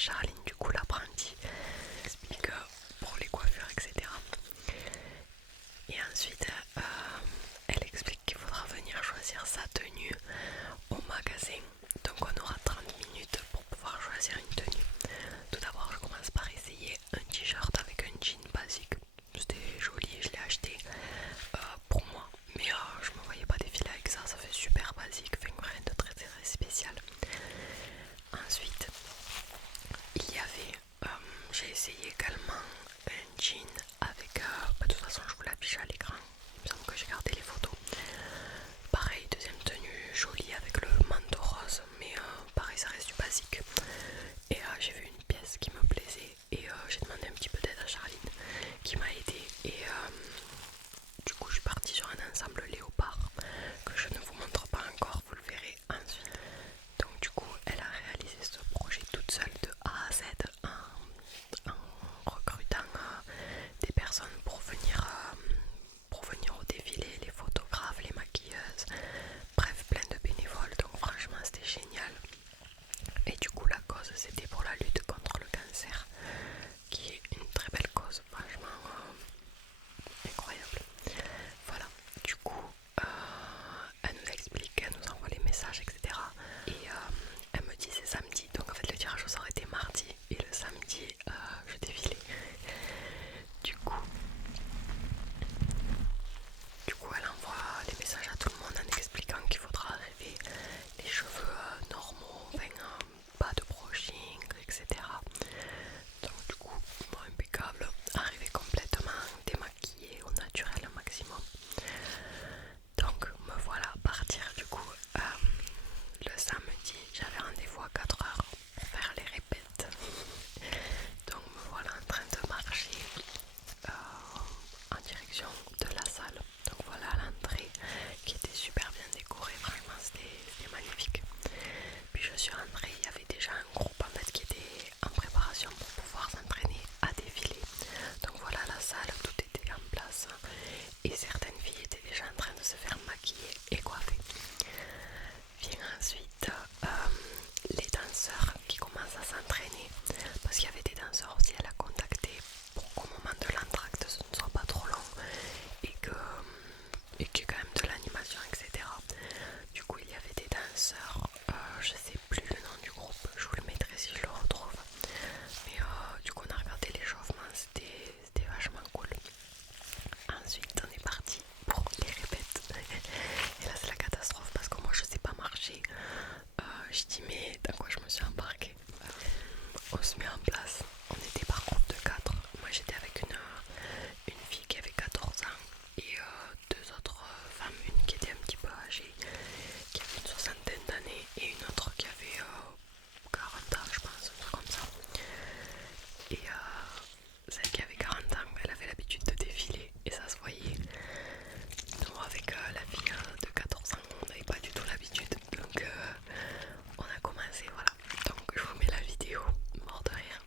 Charline, du coup l'apprentie, explique pour les coiffures, etc. Et ensuite, elle explique qu'il faudra venir choisir sa tenue au magasin. Donc on aura 30 minutes pour pouvoir choisir une tenue. Tout d'abord, je commence par essayer un t-shirt avec un jean basique. C'était joli, je l'ai acheté pour moi. Mais je me voyais pas défiler avec ça, ça fait super basique, fait rien de très très spécial. Ensuite, il y avait, j'ai essayé également un jean avec, de toute façon je vous l'affiche à l'écran, il me semble que j'ai gardé les photos. Pareil, deuxième tenue jolie avec le manteau rose, mais pareil ça reste du basique. Et j'ai vu une pièce qui me plaisait et j'ai demandé un petit peu d'aide à Charline qui m'a aidé. Et du coup je suis partie sur un ensemble léopard que je ne vous montre pas encore, vous le verrez ensuite. Donc du coup elle a réalisé ce projet toute seule de A à Z en recrutant des personnes pour venir au défilé, les photographes, les maquilleuses, bref plein de bénévoles. Donc franchement c'était génial. Et du coup la cause c'était pour la lutte contre le cancer, qui est une très belle cause, franchement incroyable. Voilà, du coup elle nous explique, elle nous envoie les messages, etc. Et elle me dit c'est samedi, donc en fait le tirage au sort était mardi et le samedi je défilais. Du coup, elle envoie les messages à tout le monde en expliquant qu'il faudra arriver les cheveux normaux, enfin, pas de brushing, etc. Donc du coup, moi impeccable, arriver complètement démaquillée au naturel au maximum. Donc me voilà partir du coup le samedi, j'avais rendez-vous à 4 heures pour faire les répètes. Donc me voilà en train de marcher en direction de la salle. Donc voilà l'entrée qui était super bien décorée, vraiment c'était magnifique. Puis je suis rentrée, il y avait déjà un groupe en fait qui était en préparation pour pouvoir s'entraîner à défiler. Donc voilà la salle, tout était en place et certaines filles étaient déjà en train de se faire maquiller et coiffer. Vient ensuite les danseurs qui commencent à s'entraîner, parce qu'il y avait des danseurs aussi à la contacter pour qu'au moment de l'entracte ce ne soit pas trop long et qu'il y ait quand même de l'animation, etc. Du coup il y avait des danseurs, je sais plus le nom du groupe, je vous le mettrai si je le retrouve, mais du coup on a regardé l'échauffement, c'était vachement cool. Ensuite on est parti pour les répètes et là c'est la catastrophe parce que moi je sais pas marcher. Je dis mais dans quoi je me suis embarquée. On se met en place, on était par groupe de 4. Moi j'étais avec une fille qui avait 14 ans et deux autres femmes, une qui était un petit peu âgée, qui avait une soixantaine d'années, et une autre qui avait 40 ans je pense, un truc comme ça. Et celle qui avait 40 ans, elle avait l'habitude de défiler et ça se voyait. Nous avec la fille de 14 ans, on n'avait pas du tout l'habitude, donc on a commencé, voilà. Donc je vous mets la vidéo, mort de rire.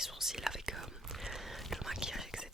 sourcils avec le maquillage, etc.